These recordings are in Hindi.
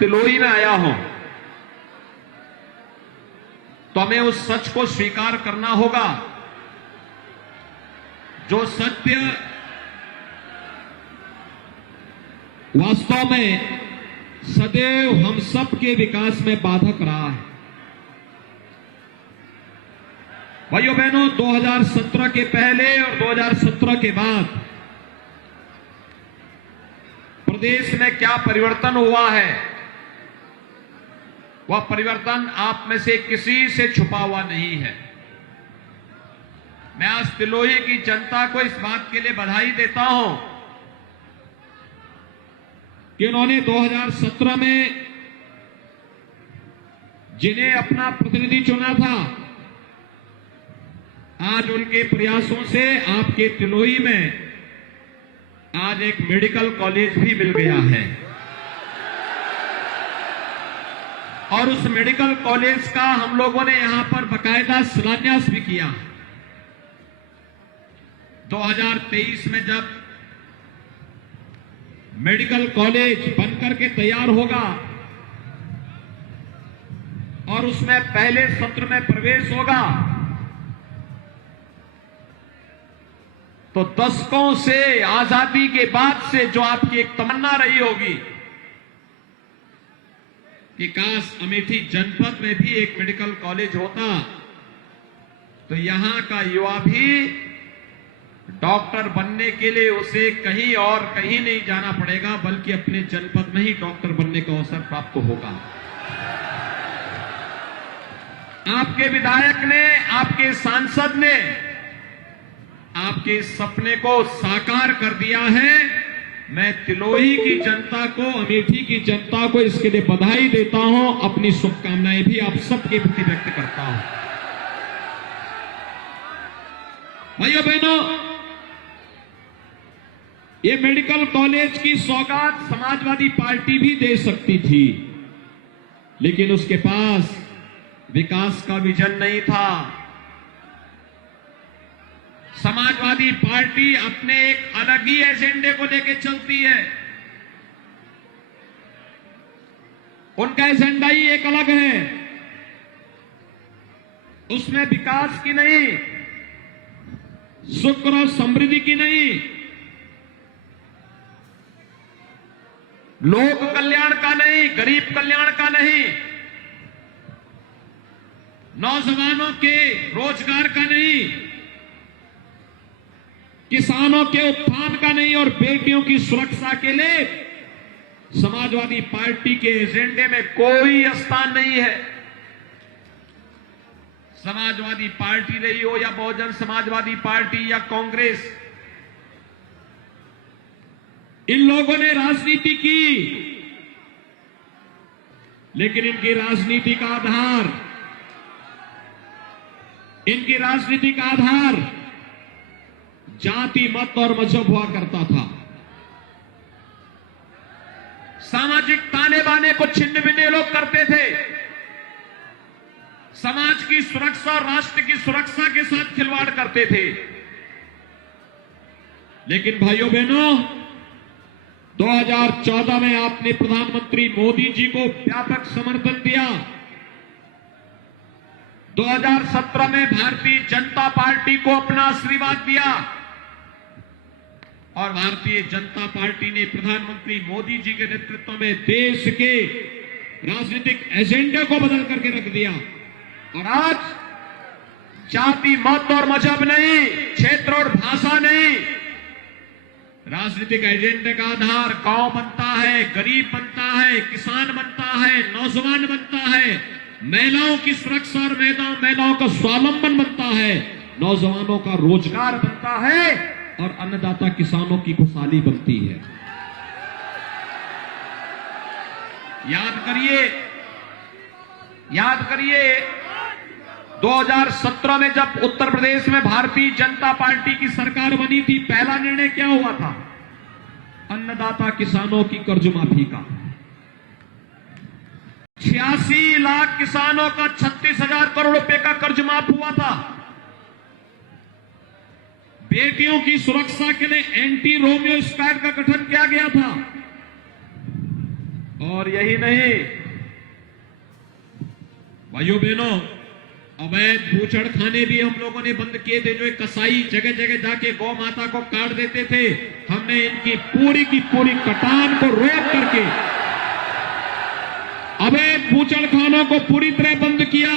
तिलोई में आया हूं तो हमें उस सच को स्वीकार करना होगा जो सत्य वास्तव में सदैव हम सब के विकास में बाधक रहा है। भाइयों बहनों, 2017 के पहले और 2017 के बाद प्रदेश में क्या परिवर्तन हुआ है, वह परिवर्तन आप में से किसी से छुपा हुआ नहीं है। मैं आज तिलोई की जनता को इस बात के लिए बधाई देता हूं कि उन्होंने 2017 में जिन्हें अपना प्रतिनिधि चुना था, आज उनके प्रयासों से आपके तिलोई में आज एक मेडिकल कॉलेज भी मिल गया है और उस मेडिकल कॉलेज का हम लोगों ने यहां पर बाकायदा शिलान्यास भी किया। 2023 में जब मेडिकल कॉलेज बनकर के तैयार होगा और उसमें पहले सत्र में प्रवेश होगा तो दशकों से, आजादी के बाद से जो आपकी एक तमन्ना रही होगी कि काश अमेठी जनपद में भी एक मेडिकल कॉलेज होता तो यहां का युवा भी डॉक्टर बनने के लिए उसे कहीं और कहीं नहीं जाना पड़ेगा, बल्कि अपने जनपद में ही डॉक्टर बनने का अवसर प्राप्त होगा। आपके विधायक ने, आपके सांसद ने आपके इस सपने को साकार कर दिया है। मैं तिलोई की जनता को, अमेठी की जनता को इसके लिए बधाई देता हूं, अपनी शुभकामनाएं भी आप सबके प्रति व्यक्त करता हूं। भाइयों बहनों, ये मेडिकल कॉलेज की सौगात समाजवादी पार्टी भी दे सकती थी, लेकिन उसके पास विकास का विजन नहीं था। समाजवादी पार्टी अपने एक अलग ही एजेंडे को लेकर चलती है। उनका एजेंडा ही एक अलग है, उसमें विकास की नहीं, सुख और समृद्धि की नहीं, लोक कल्याण का नहीं, गरीब कल्याण का नहीं, नौजवानों के रोजगार का नहीं, किसानों के उत्थान का नहीं और बेटियों की सुरक्षा के लिए समाजवादी पार्टी के एजेंडे में कोई स्थान नहीं है। समाजवादी पार्टी रही हो या बहुजन समाजवादी पार्टी या कांग्रेस, इन लोगों ने राजनीति की, लेकिन इनकी राजनीति का आधार जाति, मत और मजहब हुआ करता था। सामाजिक ताने बाने को छिन्न भिन्न लोग करते थे। समाज की सुरक्षा और राष्ट्र की सुरक्षा के साथ खिलवाड़ करते थे। लेकिन भाइयों बहनों, 2014 में आपने प्रधानमंत्री मोदी जी को व्यापक समर्थन दिया। 2017 में भारतीय जनता पार्टी को अपना आशीर्वाद दिया और भारतीय जनता पार्टी ने प्रधानमंत्री मोदी जी के नेतृत्व में देश के राजनीतिक एजेंडे को बदल करके रख दिया। और आज जाति, मत और मजहब नहीं, क्षेत्र और भाषा नहीं, राजनीतिक एजेंडे का आधार गांव बनता है, गरीब बनता है, किसान बनता है, नौजवान बनता है, महिलाओं की सुरक्षा और महिलाओं का स्वावलंबन बनता है, नौजवानों का रोजगार बनता है और अन्नदाता किसानों की खुशहाली बनती है। याद करिए 2017 में जब उत्तर प्रदेश में भारतीय जनता पार्टी की सरकार बनी थी, पहला निर्णय क्या हुआ था? अन्नदाता किसानों की कर्ज माफी का। 86 लाख किसानों का 36,000 करोड़ रुपए का कर्ज माफ हुआ था। बेटियों की सुरक्षा के लिए एंटी रोमियो स्क्वाड का गठन किया गया था। और यही नहीं भाइयों बहनों, अवैध बूचड़खाने भी हम लोगों ने बंद किए थे। जो एक कसाई जगह जगह जाके गौ माता को काट देते थे, हमने इनकी पूरी की पूरी कटान को रोक करके अवैध बूचड़खानों को पूरी तरह बंद किया।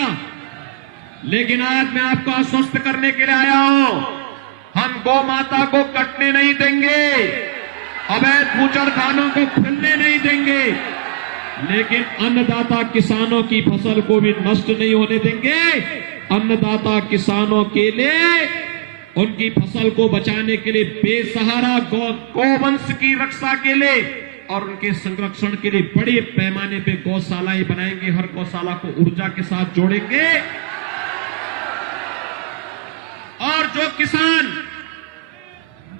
लेकिन आज मैं आपको आश्वस्त करने के लिए आया हूं, हम गौ माता को कटने नहीं देंगे, अवैध बूचड़खानों को खुलने नहीं देंगे, लेकिन अन्नदाता किसानों की फसल को भी नष्ट नहीं होने देंगे। अन्नदाता किसानों के लिए, उनकी फसल को बचाने के लिए, बेसहारा गौवंश की रक्षा के लिए और उनके संरक्षण के लिए बड़े पैमाने पे गौशालाएं बनाएंगे। हर गौशाला को ऊर्जा के साथ जोड़ेंगे और जो किसान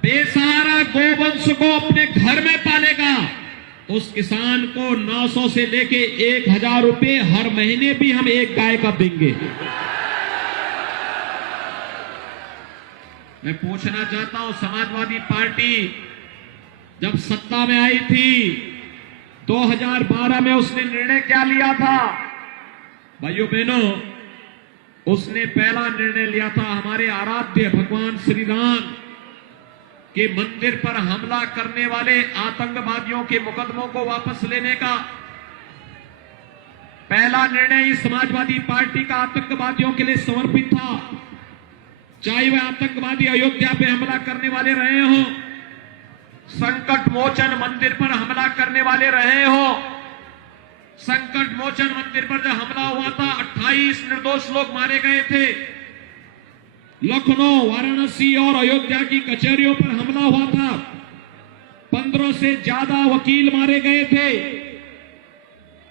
बेसहारा गोवंश को अपने घर में पालेगा, उस किसान को 900 से लेके 1000 रुपए हर महीने भी हम एक गाय का देंगे। मैं पूछना चाहता हूं, समाजवादी पार्टी जब सत्ता में आई थी 2012 में, उसने निर्णय क्या लिया था भाइयों बहनों? उसने पहला निर्णय लिया था हमारे आराध्य भगवान श्री राम के मंदिर पर हमला करने वाले आतंकवादियों के मुकदमों को वापस लेने का। पहला निर्णय इस समाजवादी पार्टी का आतंकवादियों के लिए समर्पित था, चाहे वह आतंकवादी अयोध्या पे हमला करने वाले रहे हो, संकट मोचन मंदिर पर हमला करने वाले रहे हो। संकट मोचन मंदिर पर जब हमला हुआ था 28 निर्दोष लोग मारे गए थे। लखनऊ, वाराणसी और अयोध्या की कचहरियों पर हमला हुआ था, 15 से ज्यादा वकील मारे गए थे।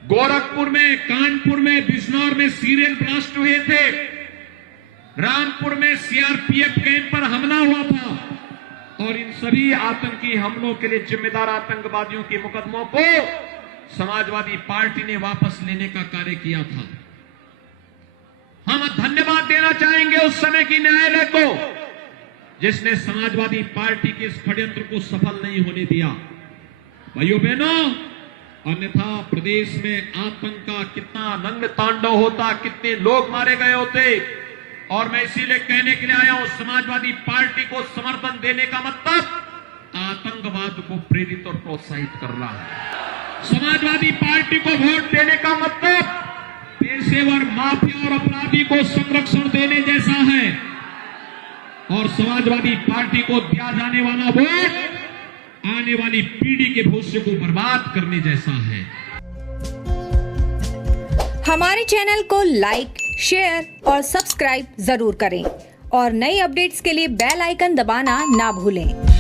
गोरखपुर में, कानपुर में, बिजनौर में सीरियल ब्लास्ट हुए थे। रामपुर में सीआरपीएफ कैंप पर हमला हुआ था और इन सभी आतंकी हमलों के लिए जिम्मेदार आतंकवादियों के मुकदमों को समाजवादी पार्टी ने वापस लेने का कार्य किया था। हम धन्यवाद देना चाहेंगे उस समय की न्यायालय को, जिसने समाजवादी पार्टी के इस षड्यंत्र को सफल नहीं होने दिया। भाइयों बहनों, अन्यथा प्रदेश में आतंक का कितना नंग तांडव होता, कितने लोग मारे गए होते। और मैं इसीलिए कहने के लिए आया हूं, समाजवादी पार्टी को समर्थन देने का मतलब आतंकवाद को प्रेरित और प्रोत्साहित करना है। समाजवादी पार्टी को वोट देने का मतलब पेशेवर माफिया और अपराधी को संरक्षण देने जैसा है और समाजवादी पार्टी को दिया जाने वाला वोट आने वाली पीढ़ी के भविष्य को बर्बाद करने जैसा है। हमारे चैनल को लाइक, शेयर और सब्सक्राइब जरूर करें और नई अपडेट्स के लिए बेल आइकन दबाना ना भूलें।